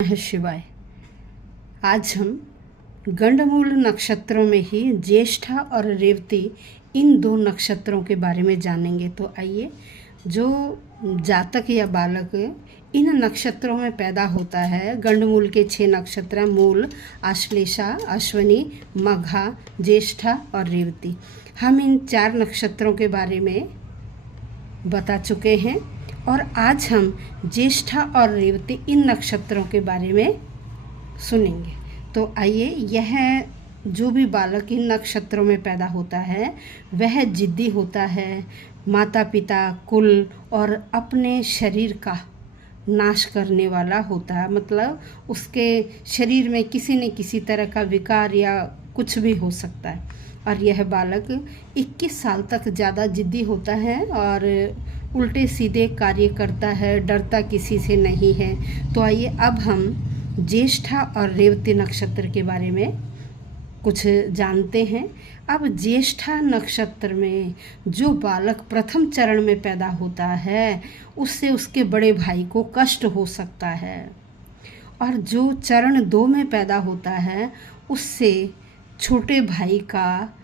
नमः शिवाय। आज हम गंडमूल नक्षत्रों में ही ज्येष्ठा और रेवती इन दो नक्षत्रों के बारे में जानेंगे। तो आइए, जो जातक या बालक इन नक्षत्रों में पैदा होता है, गंडमूल के 6 नक्षत्र मूल, आश्लेषा, अश्विनी, मघा, ज्येष्ठा और रेवती। हम इन 4 नक्षत्रों के बारे में बता चुके हैं और आज हम ज्येष्ठा और रेवती इन नक्षत्रों के बारे में सुनेंगे। तो आइए, यह जो भी बालक इन नक्षत्रों में पैदा होता है वह जिद्दी होता है, माता पिता, कुल और अपने शरीर का नाश करने वाला होता है। मतलब उसके शरीर में किसी न किसी तरह का विकार या कुछ भी हो सकता है। और यह बालक 21 साल तक ज़्यादा जिद्दी होता है और उल्टे सीधे कार्य करता है, डरता किसी से नहीं है। तो आइए अब हम ज्येष्ठा और रेवती नक्षत्र के बारे में कुछ जानते हैं। अब ज्येष्ठा नक्षत्र में जो बालक प्रथम चरण में पैदा होता है उससे उसके बड़े भाई को कष्ट हो सकता है, और जो चरण 2 में पैदा होता है उससे छोटे भाई का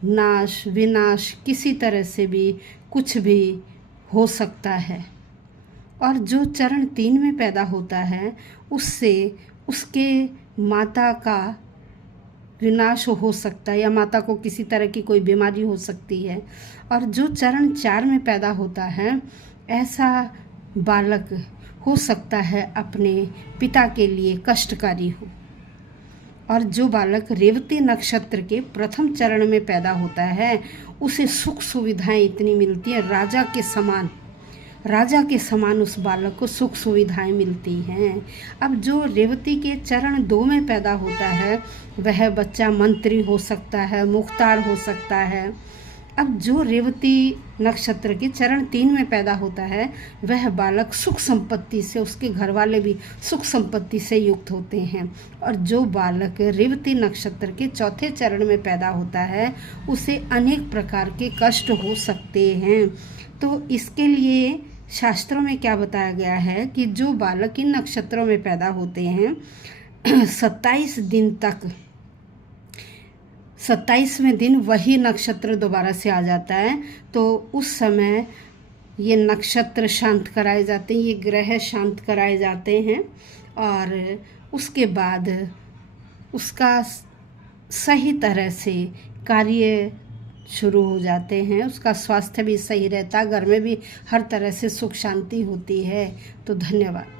नाश, विनाश किसी तरह से भी कुछ भी हो सकता है। और जो चरण 3 में पैदा होता है उससे उसके माता का विनाश हो सकता है या माता को किसी तरह की कोई बीमारी हो सकती है। और जो चरण 4 में पैदा होता है ऐसा बालक हो सकता है अपने पिता के लिए कष्टकारी हो। और जो बालक रेवती नक्षत्र के प्रथम चरण में पैदा होता है उसे सुख सुविधाएं इतनी मिलती हैं, राजा के समान उस बालक को सुख सुविधाएं मिलती हैं। अब जो रेवती के चरण 2 में पैदा होता है वह बच्चा मंत्री हो सकता है, मुख्तार हो सकता है। अब जो रेवती नक्षत्र के चरण 3 में पैदा होता है वह बालक सुख संपत्ति से, उसके घर वाले भी सुख संपत्ति से युक्त होते हैं। और जो बालक रेवती नक्षत्र के चौथे चरण में पैदा होता है उसे अनेक प्रकार के कष्ट हो सकते हैं। तो इसके लिए शास्त्रों में क्या बताया गया है कि जो बालक इन नक्षत्रों में पैदा होते हैं 27 दिन तक, 27वें दिन वही नक्षत्र दोबारा से आ जाता है, तो उस समय ये नक्षत्र शांत कराए जाते हैं, ये ग्रह शांत कराए जाते हैं और उसके बाद उसका सही तरह से कार्य शुरू हो जाते हैं। उसका स्वास्थ्य भी सही रहता है, घर में भी हर तरह से सुख शांति होती है। तो धन्यवाद।